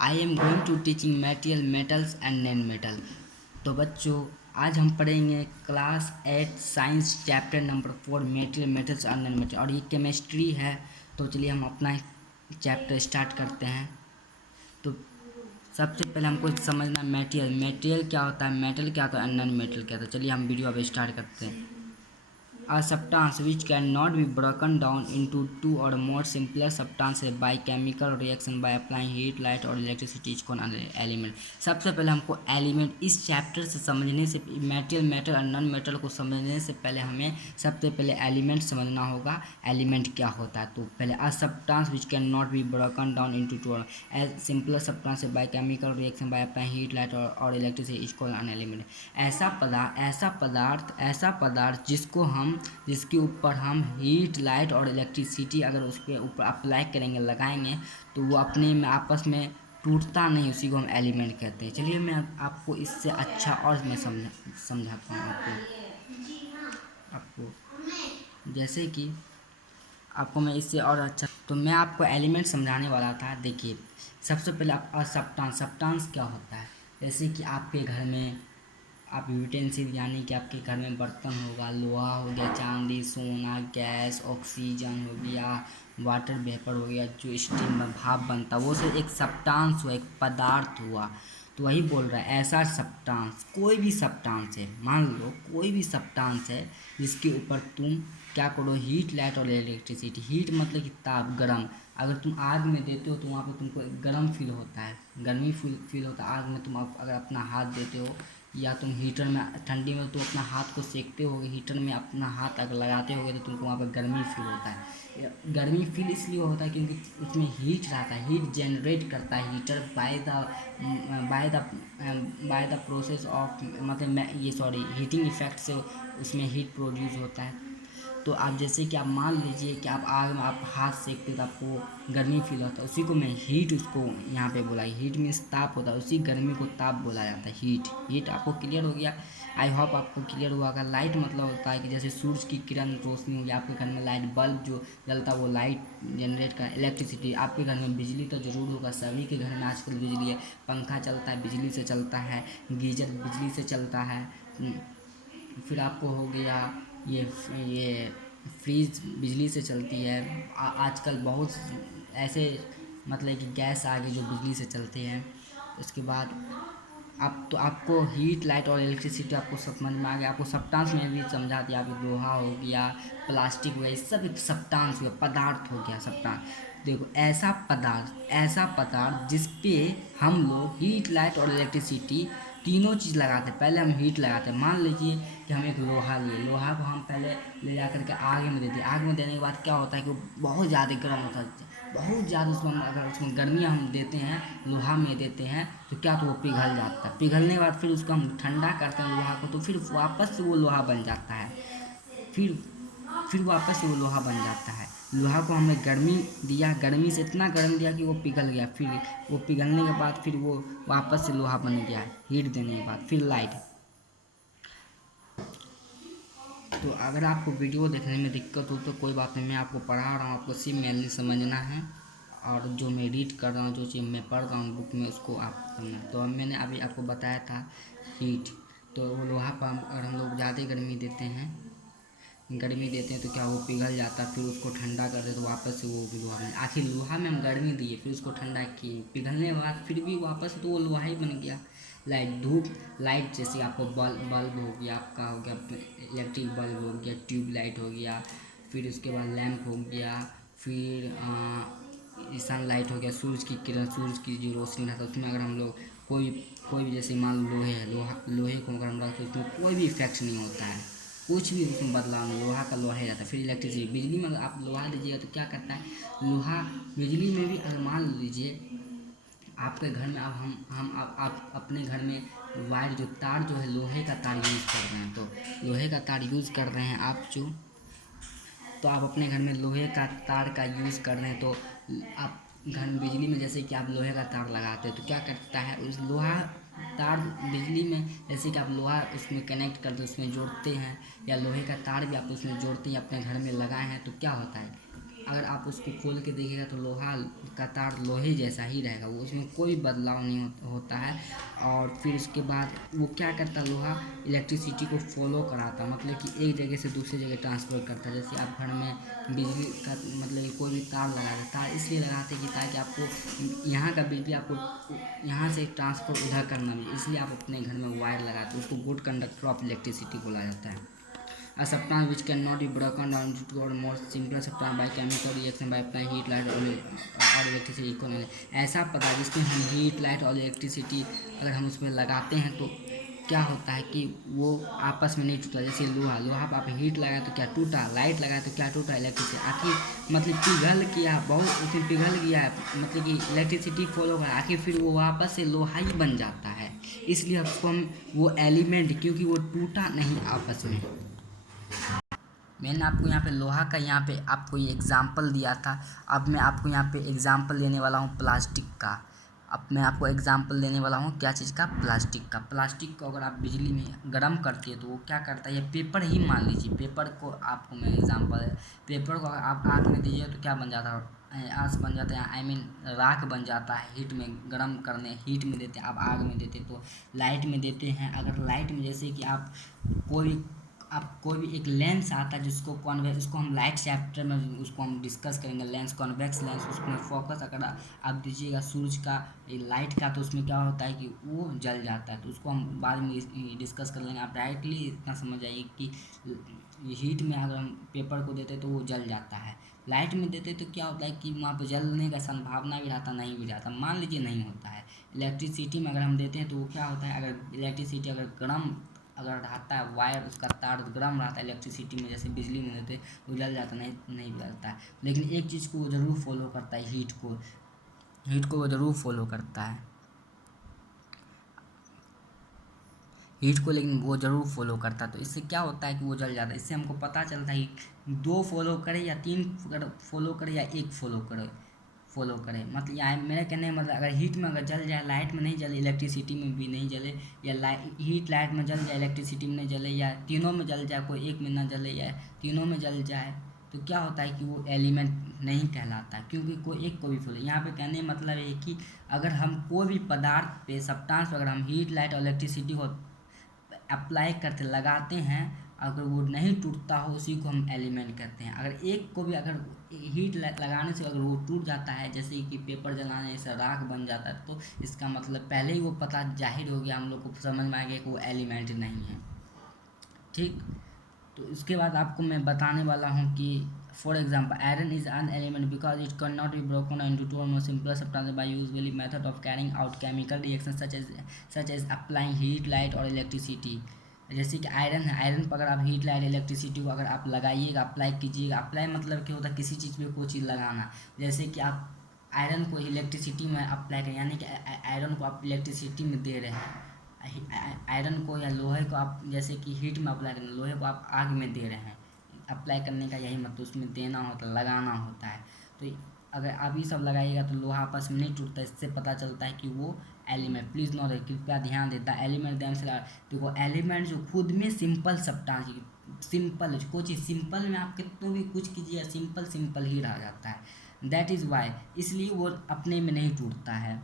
I am going to teaching material metals and non metal. तो बच्चों, आज हम पढ़ेंगे class 8 science chapter number 4 material metals and non metal, और ये केमिस्ट्री है। तो चलिए हम अपना चैप्टर स्टार्ट करते हैं। तो सबसे पहले हमको समझना मटेरियल क्या होता है, मेटल क्या होता है, नॉन मेटल क्या होता है। चलिए हम वीडियो अब स्टार्ट करते हैं। A substance which cannot be broken down into two or more simpler substances by chemical reaction by applying heat, light और electricity is called an element। सबसे पहले हमको एलिमेंट इस चैप्टर से समझने से, मेटेरियल मेटल और नॉन मेटल को समझने से पहले हमें सबसे पहले एलिमेंट समझना होगा। एलिमेंट क्या होता है? तो पहले a substance which can not be broken down into two as simpler substance by chemical reaction by applying heat, light और electricity is called an element. ऐसा पदार्थ जिसके ऊपर हम हीट, लाइट और इलेक्ट्रिसिटी अगर उसके ऊपर अप्लाई करेंगे, लगाएंगे, तो वो अपने में आपस में टूटता नहीं, उसी को हम एलिमेंट कहते हैं। चलिए मैं आपको इससे अच्छा और मैं समझाता हूँ आपको जैसे कि आपको मैं इससे और अच्छा, तो मैं आपको एलिमेंट समझाने वाला था। देखिए, सबसे पहले आप सब्सटेंस क्या होता है। जैसे कि आपके घर में आप यूटेंसिल यानी कि आपके घर में बर्तन होगा, लोहा हो गया, चांदी, सोना, गैस, ऑक्सीजन हो गया, वाटर वेपर हो गया, जो स्टीम में भाप बनता, वो सब एक सब्सटेंस हुआ, एक पदार्थ हुआ। तो वही बोल रहा है, ऐसा सब्सटेंस, कोई भी सब्सटेंस है, मान लो कोई भी सब्सटेंस है जिसके ऊपर तुम क्या करो, हीट, लाइट और इलेक्ट्रिसिटी। हीट मतलब कि ताप, गर्म। अगर तुम आग में देते हो तो वहाँ पे तुमको गर्म फील होता है, गर्मी फील होता है। आग में तुम अगर अपना हाथ देते हो, या तुम हीटर में ठंडी में तुम अपना हाथ को सेकते हो, हीटर में अपना हाथ अगर लगाते होगे तो तुमको वहाँ पर गर्मी फील होता है। गर्मी फील इसलिए होता है क्योंकि उसमें हीट रहता है, हीट जनरेट करता है heater by the process of, मतलब ये सॉरी हीटिंग इफेक्ट से उसमें हीट प्रोड्यूस होता है। तो आप जैसे कि आप मान लीजिए कि आप आग में आप हाथ सेकते तो आपको गर्मी फील होता है, उसी को मैं हीट उसको यहाँ पे बोला। हीट मीन्स ताप होता है, उसी गर्मी को ताप बोला जाता है, हीट आपको क्लियर हो गया। आई होप आपको क्लियर हुआ होगा। लाइट मतलब होता है कि जैसे सूरज की किरण रोशनी हो गया, आपके घर में लाइट बल्ब जो जलता है वो लाइट जनरेट कर। इलेक्ट्रिसिटी, आपके घर में बिजली तो ज़रूर होगा, सभी के घर में आजकल बिजली है। पंखा चलता है बिजली से चलता है, गीजर बिजली से चलता है। फिर आपको हो गया ये फ्रीज बिजली से चलती है। आजकल बहुत ऐसे मतलब कि गैस आ गए जो बिजली से चलते हैं। उसके बाद आपको हीट, लाइट और इलेक्ट्रिसिटी आपको समझ में आ गया। आपको सब्सटेंस में भी समझा दिया कि लोहा हो गया, प्लास्टिक हो गया, ये सब एक सब्सटेंस हुआ, पदार्थ हो गया सब्सटेंस। देखो, ऐसा पदार्थ जिस पे हम लोग हीट, लाइट और इलेक्ट्रिसिटी तीनों चीज़ लगाते हैं। पहले हम हीट लगाते हैं। मान लीजिए कि हम एक लोहा लिए, लोहा को हम पहले ले जा करके आग में देते हैं। आग में देने के बाद क्या होता है कि वो बहुत ज़्यादा गर्म होता है, बहुत ज़्यादा। उसमें अगर उसमें गर्मी हम देते हैं, लोहा में देते हैं, तो क्या, तो वो पिघल जाता है। पिघलने के बाद फिर उसको हम ठंडा करते हैं लोहा को, तो फिर वापस से वो लोहा बन जाता है। फिर फिर वापस से वो लोहा बन जाता है। लोहा को हमने गर्मी दिया, गर्मी से इतना गर्म दिया कि वो पिघल गया। फिर वो पिघलने के बाद फिर वो वापस से लोहा बन गया, हीट देने के बाद। फिर लाइट। तो अगर आपको वीडियो देखने में दिक्कत हो तो कोई बात नहीं, मैं आपको पढ़ा रहा हूँ, आपको सिर्फ मेनली समझना है। और जो मैं रीड कर रहा हूँ, जो चीज़ मैं पढ़ रहा हूँ बुक में, उसको आप समझना। तो मैंने अभी आपको बताया था हीट। तो वो लोहा पर अगर हम लोग ज़्यादा गर्मी देते हैं तो क्या, वो पिघल जाता है। फिर उसको ठंडा करते हैं तो वापस से वो भी लोहा बन। आखिर लोहा में हम गर्मी दिए, फिर उसको ठंडा किए, पिघलने के बाद फिर भी वापस तो वो लोहा ही बन गया। लाइट जैसे आपको बल्ब हो गया, आपका हो गया इलेक्ट्रिक बल्ब हो गया, ट्यूब लाइट हो गया, फिर उसके बाद लैंप हो गया, फिर सनलाइट हो गया, सूरज की किरण, सूरज की जो रोशनी रहता है उसमें अगर हम लोग कोई भी, जैसे मान लो लोहे को अगर हम रखते हैं उसमें कोई भी इफेक्ट नहीं होता है, कुछ भी उसमें बदलाव नहीं, लोहा का लोहा ही रहता है। फिर इलेक्ट्रिसिटी, बिजली में अगर आप लोहा दीजिएगा तो क्या करता है लोहा। बिजली में भी अगर मान लीजिए आपके घर में, अब हम आप अपने घर में वायर जो तार जो है लोहे का तार यूज़ कर रहे हैं, तो लोहे का तार यूज़ कर रहे हैं आप जो, तो आप अपने घर में लोहे का तार का यूज़ कर रहे हैं। तो आप घर में बिजली में जैसे कि आप लोहे का तार लगाते हैं तो क्या करता है, उस लोहा तार बिजली में जैसे कि आप लोहा उसमें कनेक्ट करते उसमें जोड़ते हैं, या लोहे का तार भी आप उसमें जोड़ते हैं, अपने घर में लगाए हैं, तो क्या होता है अगर आप उसको खोल के देखिएगा तो लोहा का तार लोहे जैसा ही रहेगा, वो उसमें कोई बदलाव नहीं होता है। और फिर उसके बाद वो क्या करता है, लोहा इलेक्ट्रिसिटी को फॉलो कराता, मतलब कि एक जगह से दूसरी जगह ट्रांसफ़र करता है। जैसे आप घर में बिजली का मतलब कि कोई भी तार लगा दें, तार इसलिए लगाते हैं कि ताकि आपको यहाँ का बिजली आपको यहाँ से ट्रांसफ़र उधर करना भी, इसलिए आप अपने घर में वायर लगाते हैं, उसको गुड कंडक्टर ऑफ इलेक्ट्रिसिटी बोला जाता है। A substance which cannot be broken down into a more simpler substance by chemical reaction by applying heat, light और इलेक्ट्रिसिटी इक्वल। ऐसा पदार्थ जिसमें हम हीट, लाइट और इलेक्ट्रिसिटी अगर हम उसमें लगाते हैं तो क्या होता है कि वो आपस में नहीं टूटा। जैसे लोहा पर आप हीट लगाए तो क्या टूटा, लाइट लगाए तो क्या टूटा, इलेक्ट्रिसिटी आखिर मतलब पिघल गया, बहुत उसमें पिघल गया, मतलब कि इलेक्ट्रिसिटी फॉलो करा, आखिर फिर वो वापस से लोहा ही बन जाता है। इसलिए उसको हम वो एलिमेंट, क्योंकि वो टूटा नहीं आपस में। मैंने आपको यहाँ पे लोहा का यहाँ पे आपको ये एग्जाम्पल दिया था। अब मैं आपको यहाँ पे एग्जाम्पल देने वाला हूँ प्लास्टिक का। अब मैं आपको एग्जाम्पल देने वाला हूँ क्या चीज़ का, प्लास्टिक का। प्लास्टिक को अगर आप बिजली में गर्म करती है तो वो क्या करता है, ये पेपर ही मान लीजिए, पेपर को आपको मैं एग्जाम्पल है, पेपर को अगर आप आग में दीजिए तो क्या बन जाता है, आँच बन जाता है, आई मीन राख बन जाता है। हीट में गर्म करने, हीट में देते हैं, आप आग में देते तो लाइट में देते हैं। अगर लाइट में जैसे कि कोई भी एक लेंस आता है जिसको कॉन्वेक्स, उसको हम लाइट चैप्टर में उसको हम डिस्कस करेंगे, लेंस, कॉन्वेक्स लेंस, उसमें फोकस अगर आप दीजिएगा सूरज का लाइट का तो उसमें क्या होता है कि वो जल जाता है। तो उसको हम बाद में डिस्कस कर लेंगे। आप डायरेक्टली इतना समझ जाइए कि हीट में अगर हम पेपर को देते तो वो जल जाता है, लाइट में देते तो क्या होता है कि वहाँ पर जलने का संभावना भी रहता, नहीं भी रहता, मान लीजिए नहीं होता है। इलेक्ट्रिसिटी में अगर हम देते हैं तो वो क्या होता है, अगर इलेक्ट्रिसिटी अगर रहता है, वायर उसका तार गर्म रहता है इलेक्ट्रिसिटी में, जैसे बिजली में देते वो जल जाता, नहीं जलता है। लेकिन एक चीज़ को वो ज़रूर फॉलो करता है, हीट को वो ज़रूर फॉलो करता है, हीट को लेकिन वो ज़रूर फॉलो करता है। तो इससे क्या होता है कि वो जल जाता है। इससे हमको पता चलता है कि 2 फॉलो करे या 3 फॉलो करे या 1 फॉलो करें। मतलब यहाँ मेरा कहने का मतलब अगर हीट में अगर जल जाए, लाइट में नहीं जले, इलेक्ट्रिसिटी में भी नहीं जले, या हीट लाइट में जल जाए, इलेक्ट्रिसिटी में नहीं जले, या तीनों में जल जाए, कोई एक में ना जले या तीनों में जल जाए, तो क्या होता है कि वो एलिमेंट नहीं कहलाता है, क्योंकि कोई एक को भी फॉलो। यहाँ पे कहने का मतलब है कि अगर हम कोई भी पदार्थ पे सब्सटेंस अगर हम हीट, लाइट और इलेक्ट्रिसिटी को अप्लाई करते लगाते हैं, अगर वो नहीं टूटता हो उसी को हम एलिमेंट कहते हैं। अगर एक को भी अगर हीट लगाने से अगर वो टूट जाता है, जैसे कि पेपर जलाने से राख बन जाता है, तो इसका मतलब पहले ही वो पता जाहिर हो गया, हम लोग को समझ में आ गया कि वो एलिमेंट नहीं है। ठीक, तो इसके बाद आपको मैं बताने वाला हूँ कि for example iron is an element because it can not be broken into two और more simple substances by usually method of carrying out chemical reaction such as applying heat, light और इलेक्ट्रिसिटी। जैसे कि iron है, iron पर अगर आप heat, light, electricity को अगर आप लगाइएगा, अप्लाई कीजिएगा, अप्लाई मतलब क्या होता है, किसी चीज़ पे कोई चीज़ लगाना। जैसे कि आप आयरन को इलेक्ट्रिसिटी में अप्लाई करें, यानी कि आयरन को आप इलेक्ट्रिसिटी में दे रहे हैं, आयरन को या लोहे को आप जैसे कि हीट में अप्लाई करना, लोहे को आप आग में दे रहे हैं। अप्लाई करने का यही मतलब, उसमें देना होता है, लगाना होता है। तो अगर आप ये सब लगाइएगा तो लोहा आपस में नहीं टूटता, इससे पता चलता है कि वो एलिमेंट। प्लीज़ नोट, कृपया ध्यान देता है एलिमेंट देम से देखो, एलिमेंट जो खुद में सिंपल सब्सटेंस, सिंपल कोई चीज़ सिंपल में आप कितनों भी कुछ कीजिए सिंपल ही रह जाता है। दैट इज़ वाई, इसलिए वो अपने में नहीं टूटता है।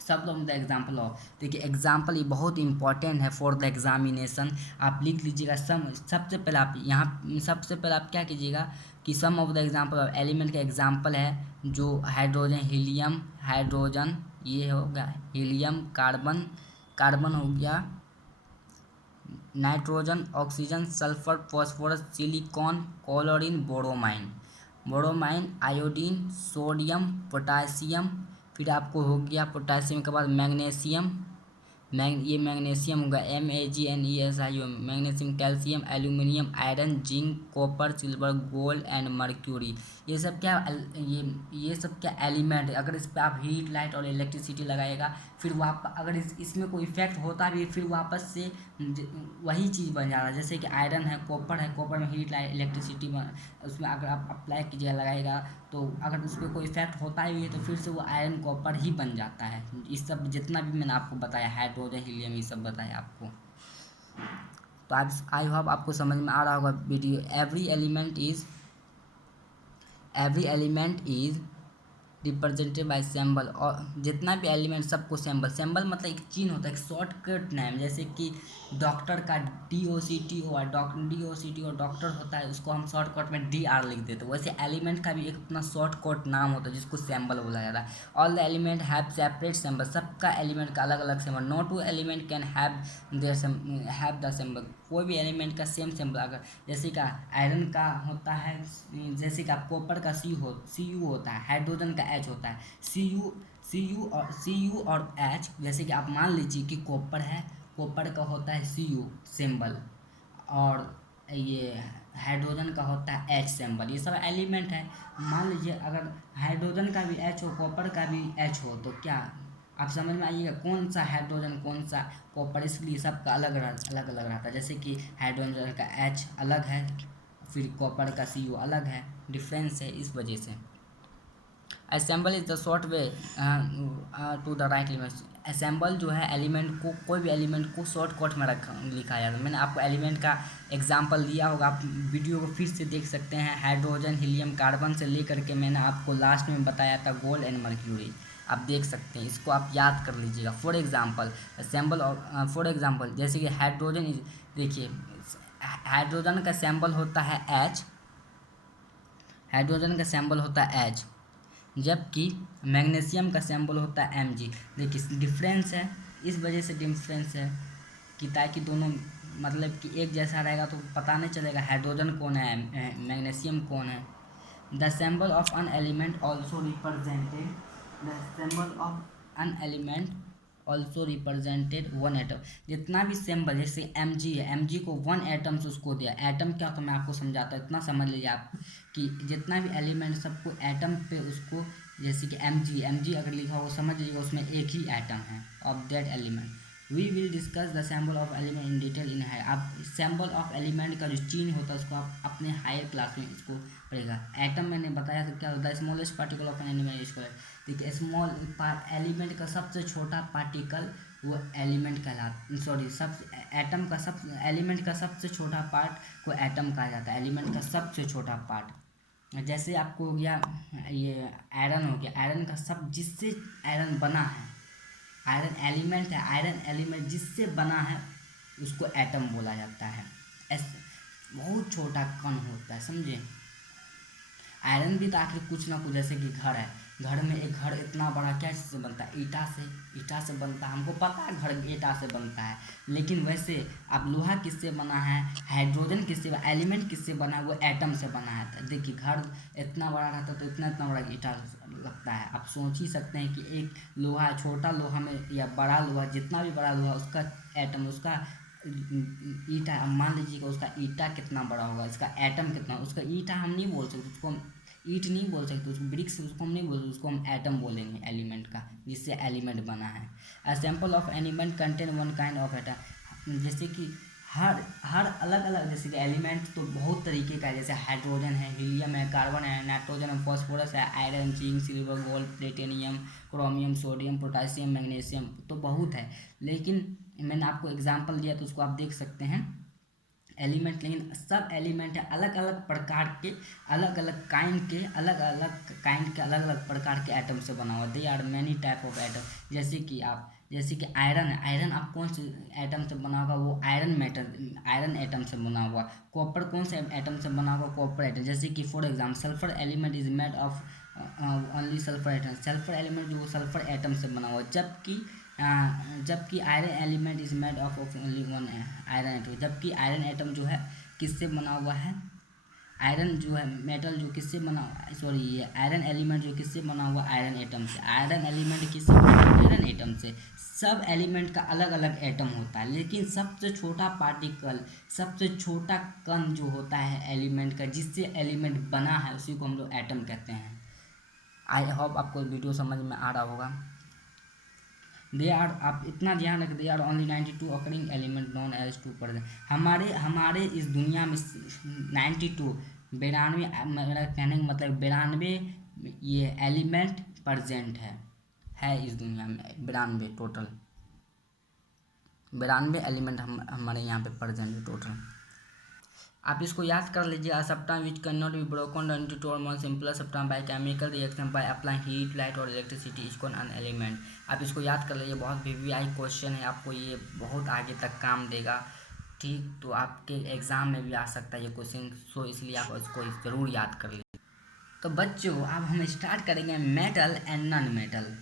सब लोग द एग्जाम्पल ऑफ, देखिए एग्जाम्पल ये बहुत इंपॉर्टेंट है फॉर द एग्जामिनेशन। आप लिख लीजिएगा सबसे पहले आप यहाँ सबसे पहले आप क्या कीजिएगा कि some of the example of element का एग्जाम्पल है जो हाइड्रोजन, हीलियम, हाइड्रोजन ये हो गया, हीलियम, कार्बन हो गया, nitrogen, oxygen, sulphur, phosphorus, silicon, chlorine, bromine, iodine, sodium, potassium. फिर आपको हो गया पोटासियम के बाद मैग्नीशियम, ये मैग्नीशियम होगा MAGNESIUM, magnesium, calcium, aluminium, iron, zinc, copper, silver, gold and mercury. ये सब क्या ये सब क्या एलिमेंट है। अगर इस पर आप हीट, लाइट और इलेक्ट्रिसिटी लगाएगा, फिर अगर इसमें कोई इफेक्ट होता भी फिर वापस से वही चीज़ बन जा रहा है। जैसे कि आयरन है, कॉपर में हीट, लाइट, इलेक्ट्रिसिटी उसमें अगर आप अप्लाई कीजिएगा, लगाएगा, तो अगर उस पर कोई इफेक्ट होता ही है तो फिर से वो आयरन, कॉपर ही बन जाता है। इस सब जितना भी मैंने आपको बताया, हाइड्रोजन, हीलियम, ये सब बताया आपको। तो आई होप आपको समझ में आ रहा होगा video. Every element is every element is represented by symbol, और जितना भी एलिमेंट सबको सिंबल, सिंबल मतलब एक चिन्ह होता है, एक शॉर्टकट नेम, जैसे कि डॉक्टर का DOCTO और DOCTO डॉक्टर होता है, उसको हम शॉर्टकट में DR लिख देते हैं। वैसे एलिमेंट का भी एक अपना शॉर्टकट नाम होता है जिसको सिंबल बोला जाता है। All the element have separate symbol, सबका एलिमेंट का अलग अलग symbol. No two element can have the symbol, कोई भी एलिमेंट का सेम सिंबल, अगर जैसे कि आयरन का होता है, जैसे कि कॉपर का CU होता है, हाइड्रोजन का H होता है, CU और H। जैसे कि आप मान लीजिए कि कॉपर है, कॉपर का होता है CU सिंबल, और ये हाइड्रोजन का होता है H सिंबल। ये सब एलिमेंट है। मान लीजिए अगर हाइड्रोजन का भी H हो, कॉपर का भी H हो, तो क्या आप समझ में आइएगा कौन सा हाइड्रोजन कौन सा कॉपर, इसलिए सबका अलग अलग अलग रहता है। जैसे कि हाइड्रोजन का H अलग है, फिर कॉपर का CU अलग है, डिफरेंस है इस वजह से। A symbol is the short way to the right element. A symbol जो है एलिमेंट को, कोई भी एलिमेंट को शॉर्टकट में लिखा जाता है। मैंने आपको एलिमेंट का एग्जांपल दिया होगा, आप वीडियो को फिर से देख सकते हैं। हाइड्रोजन, हीलियम, कार्बन से लेकर के मैंने आपको लास्ट में बताया था गोल्ड एंड मर्क्यूरी, आप देख सकते हैं, इसको आप याद कर लीजिएगा। फॉर एग्जाम्पल असेंबल और फॉर एग्जाम्पल जैसे कि हाइड्रोजन, देखिए हाइड्रोजन का सिंबल होता है H, हाइड्रोजन का सिंबल होता है H, जबकि मैग्नीशियम का सिंबल होता है Mg। देखिए डिफरेंस है, इस वजह से डिफरेंस है कि ताकि दोनों मतलब कि एक जैसा रहेगा तो पता नहीं चलेगा हाइड्रोजन कौन है मैग्नीशियम कौन है। The symbol of an element also represented, the symbol of an element also represented one atom. जितना भी सिंबल, जैसे Mg है, Mg को वन एटम से उसको दिया। एटम क्या होता है मैं आपको समझाता हूँ, इतना समझ लीजिए आप कि जितना भी एलिमेंट सबको एटम पे उसको, जैसे कि Mg अगर लिखा हो समझ लीजिए उसमें एक ही एटम है of that element. We will discuss the symbol of element in detail in higher. आप सिंबल ऑफ एलिमेंट का जो चिन्ह होता है उसको आप अपने हायर क्लास में इसको पढ़ेगा। एटम मैंने बताया था क्या होता है, smallest particle of an element square. देखिए स्मॉल एलिमेंट का सबसे छोटा पार्टिकल वो एलिमेंट कहलाता, सॉरी सब एटम का सब एलिमेंट का सबसे छोटा पार्ट को एटम कहा जाता है, एलिमेंट का सबसे छोटा पार्ट। जैसे आपको हो गया ये आयरन हो गया, आयरन का सब जिससे आयरन बना है, आयरन एलिमेंट है, आयरन एलिमेंट जिससे बना है उसको एटम बोला जाता है। बहुत छोटा कण होता है, समझे। आयरन भी तो आखिर कुछ ना कुछ, जैसे कि घर है, घर में एक घर इतना बड़ा क्या चीज़ से बनता है, ईटा से बनता है। हमको पता है घर ईटा से बनता है, लेकिन वैसे अब लोहा किससे बना है, हाइड्रोजन किससे, एलिमेंट किससे बना है, वो एटम से बना है। तो देखिए घर इतना बड़ा रहता तो इतना बड़ा ईटा लगता है। आप सोच ही सकते हैं कि एक लोहा, छोटा लोहा में या बड़ा लोहा, जितना भी बड़ा लोहा उसका एटम, उसका ईटा, मान लीजिए कि उसका ईटा कितना बड़ा होगा, इसका एटम कितना, उसका ईटा हम नहीं बोल सकते, उसको हम ईट नहीं बोल सकते, उसको ब्रिक्स उसको हम नहीं बोल सकते, उसको हम एटम बोलेंगे एलिमेंट का, जिससे एलिमेंट बना है। A sample of element contain one kind of atom. जैसे कि हर अलग अलग, जैसे कि एलिमेंट तो बहुत तरीके का है, जैसे हाइड्रोजन है, हीलियम है, कार्बन है, नाइट्रोजन है, फॉस्फोरस है, iron, zinc, silver, gold, platinum, chromium, sodium, potassium, magnesium, तो बहुत है। लेकिन मैंने आपको एग्जांपल दिया तो उसको आप देख सकते हैं एलिमेंट। लेकिन सब एलिमेंट है अलग अलग प्रकार के, अलग अलग काइंड के, अलग अलग प्रकार के एटम से बना हुआ। They are many type of atom. जैसे कि आयरन है, आयरन आप कौन से एटम से बना होगा, वो आयरन एटम से बना हुआ। कॉपर कौन से एटम से बना होगा, कॉपर एटम। जैसे कि for example sulphur element is made of only sulphur atom, sulphur element जो सल्फर एटम से बना हुआ। जबकि iron element is made of only one iron atom, जबकि आयरन एटम जो है किससे बना हुआ है, आयरन जो है मेटल जो किससे बना, सॉरी ये आयरन एलिमेंट जो किससे बना हुआ, आयरन एटम से। आयरन एलिमेंट किससे बना हुआ, आयरन एटम से। सब एलिमेंट का अलग अलग एटम होता है, लेकिन सबसे छोटा पार्टिकल, सबसे छोटा कण जो होता है एलिमेंट का, जिससे एलिमेंट बना है, उसी को हम लोग एटम कहते हैं। आई होप आपको वीडियो समझ में आ रहा होगा। दे आर, आप इतना ध्यान रखें, they are only 92 occurring element known as 2%। हमारे इस दुनिया में 92, 92, मेरा कहने का मतलब 92 ये एलिमेंट प्रजेंट है इस दुनिया में। 92 टोटल, 92 एलिमेंट हमारे यहाँ पे प्रजेंट है टोटल। आप इसको याद कर लीजिए। A substance which can not be broken into two और more simple substance by chemical reaction by applying heat light और electricity is called an element. आप इसको याद कर लीजिए, बहुत वीवीआई क्वेश्चन है, आपको ये बहुत आगे तक काम देगा। ठीक, तो आपके एग्जाम में भी आ सकता है ये क्वेश्चन, सो इसलिए आप इसको ज़रूर याद कर लीजिए। तो बच्चों अब हम स्टार्ट करेंगे metal and non metal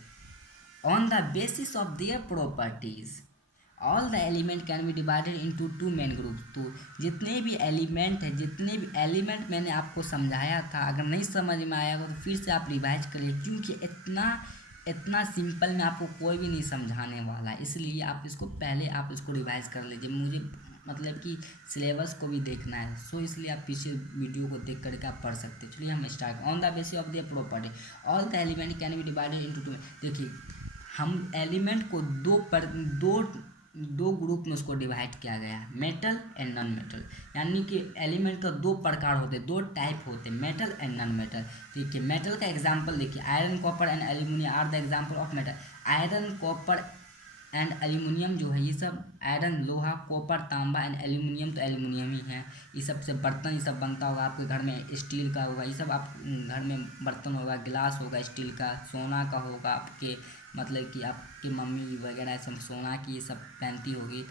on the basis of their properties. All the element can be divided into two main group. तो जितने भी एलिमेंट है, जितने भी एलिमेंट मैंने आपको समझाया था, अगर नहीं समझ में आया हो तो फिर से आप रिवाइज करिए, क्योंकि इतना इतना सिंपल में आपको कोई भी नहीं समझाने वाला है, इसलिए आप इसको पहले आप इसको रिवाइज कर लीजिए। मुझे मतलब कि सिलेबस को भी देखना है, सो इसलिए आप पीछे वीडियो को देख करके आप पढ़ सकते हैं। चलिए हम start. On the basis of the property all the element can be divided into two. देखिए, हम एलिमेंट को दो ग्रुप में उसको डिवाइड किया गया है, मेटल एंड नॉन मेटल। यानी कि एलिमेंट का दो प्रकार होते हैं, दो टाइप होते हैं, मेटल एंड नॉन मेटल। ठीक है, मेटल का एग्जांपल देखिए, iron copper and aluminium are the example of metal. Iron copper and aluminium जो है, ये सब आयरन लोहा, कॉपर तांबा एंड एल्यूमिनियम, तो एल्यूमिनियम ही है। ये सब से बर्तन ये सब बनता होगा, आपके घर में स्टील का होगा, ये सब आप घर में बर्तन होगा, गिलास होगा स्टील का, सोना का होगा, आपके मतलब कि आपकी मम्मी वगैरह सब सोना की ये सब पहनती होगी,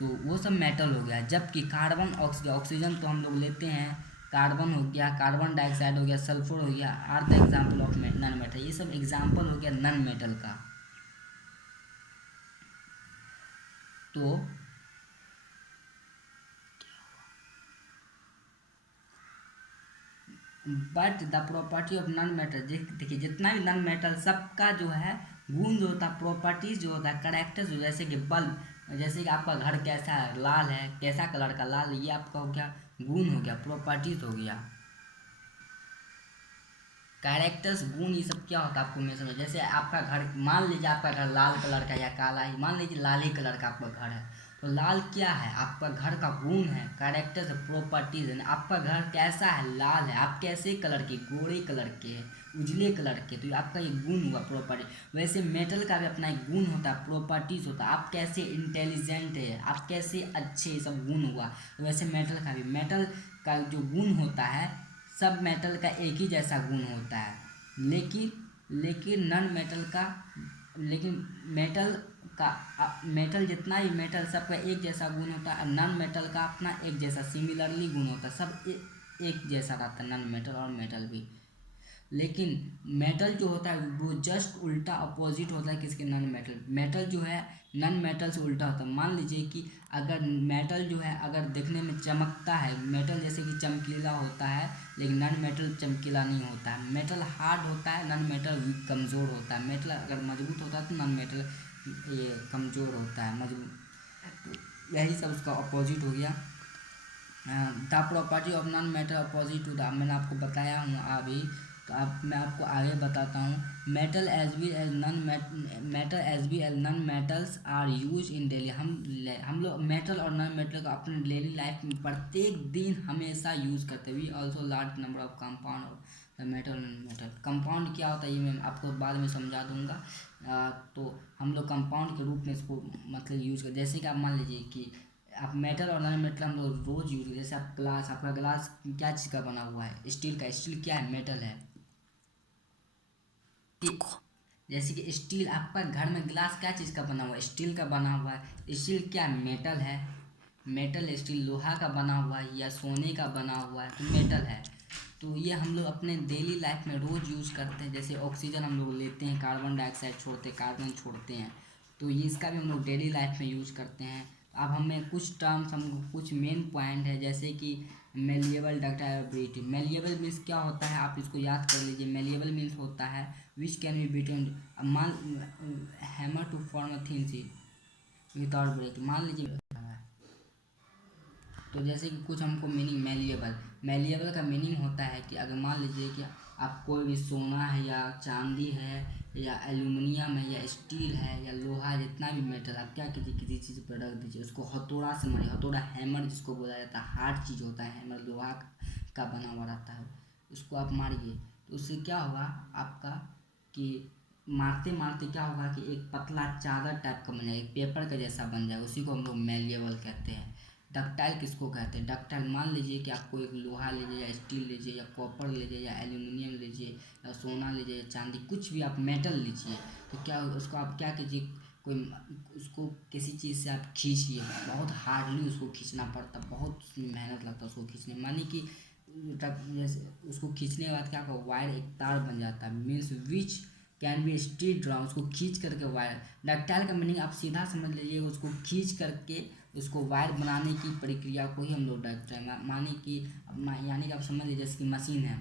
तो वो सब मेटल हो गया। जबकि कार्बन ऑक्सीजन तो हम लोग लेते हैं, कार्बन हो गया, कार्बन डाइऑक्साइड हो गया, सल्फर हो गया, are the example of non metal. ये सब एग्जाम्पल हो गया नॉन मेटल का। तो but the property of non metal, देखिए जितना भी नॉन मेटल सबका जो है गुण जो होता है, प्रॉपर्टीज जो होता है, करेक्टर्स जो, जैसे कि बल्ब, जैसे कि आपका घर कैसा है, लाल है, कैसा कलर का लाल, ये आपका हो गया गुण हो गया, प्रॉपर्टीज हो गया। कैरेक्टर्स गुण ये सब क्या होता है आपको मैं समझ। जैसे आपका घर, मान लीजिए आपका घर लाल कलर का या काला ही, मान लीजिए लाल ही कलर का आपका घर है, तो लाल क्या है, आपका घर का गुण है, कैरेक्टर्स प्रॉपर्टीज है। आपका घर कैसा है, लाल है, आप कैसे कलर के, गोरे कलर के, उजले कलर के, तो आपका ये गुण हुआ प्रॉपर्टी। वैसे मेटल का भी अपना एक गुण होता है, प्रॉपर्टीज होता है, आप कैसे इंटेलिजेंट है, आप कैसे अच्छे, सब गुण हुआ। तो वैसे मेटल का भी, मेटल का जो गुण होता है, सब मेटल का एक ही जैसा गुण होता है, लेकिन लेकिन नॉन मेटल का, लेकिन मेटल जितना भी मेटल सबका एक जैसा गुण होता है, नॉन मेटल का अपना एक जैसा सिमिलरली गुण होता है, सब एक जैसा रहता है नॉन मेटल और मेटल भी। लेकिन मेटल जो होता है वो जस्ट उल्टा अपोजिट होता है किसके, नॉन मेटल। मेटल जो है नॉन मेटल से उल्टा होता है। मान लीजिए कि अगर मेटल जो है अगर देखने में चमकता है, मेटल जैसे कि चमकीला होता है, लेकिन नॉन मेटल चमकीला नहीं होता है। मेटल हार्ड होता है, नॉन मेटल कमज़ोर होता है। मेटल अगर मजबूत होता है तो नॉन मेटल ये कमज़ोर होता है, मजबूत। तो यही सब उसका अपोजिट हो गया। The property of non metal opposite to the, मैंने आपको बताया हूँ अभी, तो अब मैं आपको आगे बताता हूँ। Metal as we as non metal as we as non metals are use in daily. हम लोग मेटल और नॉन मेटल को अपने डेली लाइफ में प्रत्येक दिन हमेशा यूज़ करते हैं। We also large number of compound of the metal and metal. Compound क्या होता है ये मैं आपको बाद में समझा दूंगा। तो हम लोग कंपाउंड के रूप में इसको मतलब यूज़ कर, जैसे कि आप मान लीजिए कि आप मेटल और नॉन मेटल हम लोग रोज़ यूज करते, जैसे आप ग्लास, आपका ग्लास क्या चीज़ का बना हुआ है, स्टील का। स्टील क्या है, मेटल है। जैसे कि स्टील, आपका घर में ग्लास क्या चीज़ का बना हुआ है, स्टील का बना हुआ है। स्टील क्या मेटल है, मेटल स्टील लोहा का बना हुआ है या सोने का बना हुआ है तो मेटल है। तो ये हम लोग अपने डेली लाइफ में रोज़ यूज़ करते हैं। जैसे ऑक्सीजन हम लोग लेते हैं, कार्बन डाइऑक्साइड छोड़ते हैं, कार्बन छोड़ते हैं, तो ये इसका भी हम लोग डेली लाइफ में यूज़ करते हैं। अब हमें कुछ टर्म्स, हम कुछ मेन पॉइंट है, जैसे कि मेलिएबल डक्टाइलिटी। मेलिएबल मीन्स क्या होता है आप इसको याद कर लीजिए। मेलिएबल मीन्स होता है विच कैन बी बिटवीन मान hammer to form a thin sheet without break. मान लीजिए, तो जैसे कि कुछ हमको मीनिंग, मेलिएबल का मीनिंग होता है कि अगर मान लीजिए कि आप कोई भी सोना है या चांदी है या एल्यूमिनियम है या स्टील है या लोहा, जितना भी मेटल, आप क्या कीजिए, किसी चीज़ पर रख दीजिए, उसको हथौड़ा से मारिए। हथौड़ा हैमर जिसको बोला जाता है, हार्ड चीज़ होता है हैमर, लोहा का बना हुआ रहता है, उसको आप मारिए तो उससे क्या होगा आपका कि मारते मारते क्या होगा कि एक पतला चादर टाइप का बन जाएगा, एक पेपर का जैसा बन जाएगा, उसी को हम लोग मेलिएबल कहते हैं। डक्टाइल किसको कहते हैं? डक्टाइल मान लीजिए कि आपको एक लोहा लीजिए या स्टील लीजिए या कॉपर लीजिए या एल्यूमिनियम लीजिए या सोना लीजिए या चांदी, कुछ भी आप मेटल लीजिए, तो क्या उसको आप क्या कीजिए, कोई उसको किसी चीज़ से आप खींचिए, बहुत हार्डली उसको खींचना पड़ता, बहुत मेहनत लगता है उसको खींचने, मानी कि जैसे उसको खींचने के बाद क्या होगा, वायर एक तार बन जाता है, means which can be straight drown, उसको खींच करके वायर। डक्टाइल का मीनिंग आप सीधा समझ लीजिए, उसको खींच करके उसको वायर बनाने की प्रक्रिया को ही हम लोग डक्टाइल माने कि यानी कि आप समझ लीजिए जैसे कि मशीन है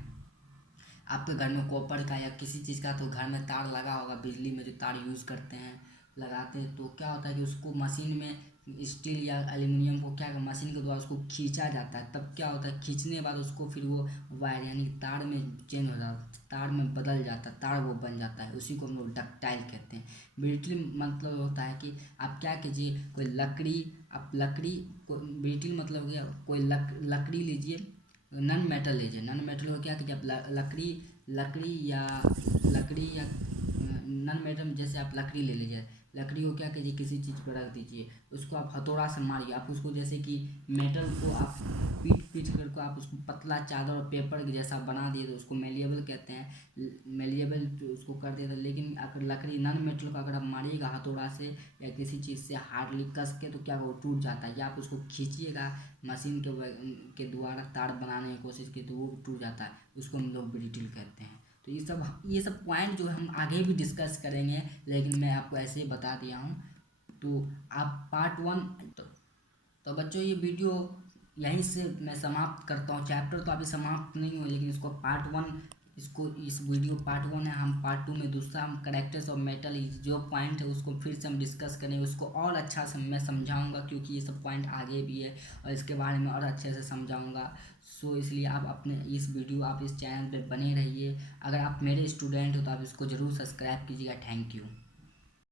आपके घर में कॉपर का या किसी चीज़ का, तो घर में तार लगा होगा, बिजली में जो तार यूज़ करते हैं लगाते हैं, तो क्या होता है कि उसको मशीन में स्टील या एल्यूमिनियम को क्या मशीन के द्वारा उसको खींचा जाता है, तब क्या होता है खींचने के बाद उसको फिर वो वायर यानी तार में चेंज हो जाता है, तार में बदल जाता है, तार वो बन जाता है, उसी को हम लोग डक्टाइल कहते हैं। ब्रिटल मतलब होता है कि आप क्या कीजिए, कोई लकड़ी, आप लकड़ी को, ब्रिटल मतलब क्या, कोई लकड़ी लीजिए, नन मेटल लीजिए, नन मेटल को क्या कीजिए आप लकड़ी लकड़ी या नन मेटल, जैसे आप लकड़ी ले लीजिए, लकड़ी को क्या कीजिए किसी चीज़ पर रख दीजिए, उसको आप हथौड़ा से मारिए, आप उसको जैसे कि मेटल को आप पीट करके आप उसको पतला चादर और पेपर के जैसा बना दिए, तो उसको मेलिएबल कहते हैं, मेलिएबल उसको कर देते हैं। लेकिन अगर लकड़ी नन मेटल को अगर आप मारिएगा हथौड़ा से या किसी चीज़ से हार्डली कस के, तो क्या वो टूट जाता है, या आप उसको खींचिएगा मशीन के द्वारा तार बनाने की कोशिश की, तो वो टूट जाता है, उसको हम लोग ब्रिटल कहते हैं। तो ये सब पॉइंट जो हम आगे भी डिस्कस करेंगे, लेकिन मैं आपको ऐसे ही बता दिया हूँ। तो आप पार्ट 1 तो बच्चों ये वीडियो यहीं से मैं समाप्त करता हूँ। चैप्टर तो अभी समाप्त नहीं हुआ, लेकिन इसको पार्ट 1, इसको इस वीडियो पार्ट 1 है, हम पार्ट 2 में दूसरा हम करेक्टर्स ऑफ मेटल जो पॉइंट है उसको फिर से हम डिस्कस करेंगे, उसको और अच्छा से मैं समझाऊंगा, क्योंकि ये सब पॉइंट आगे भी है और इसके बारे में और अच्छे से समझाऊंगा। सो इसलिए आप अपने इस वीडियो आप इस चैनल पे बने रहिए। अगर आप मेरे स्टूडेंट हो तो आप इसको ज़रूर सब्सक्राइब कीजिएगा। Thank you.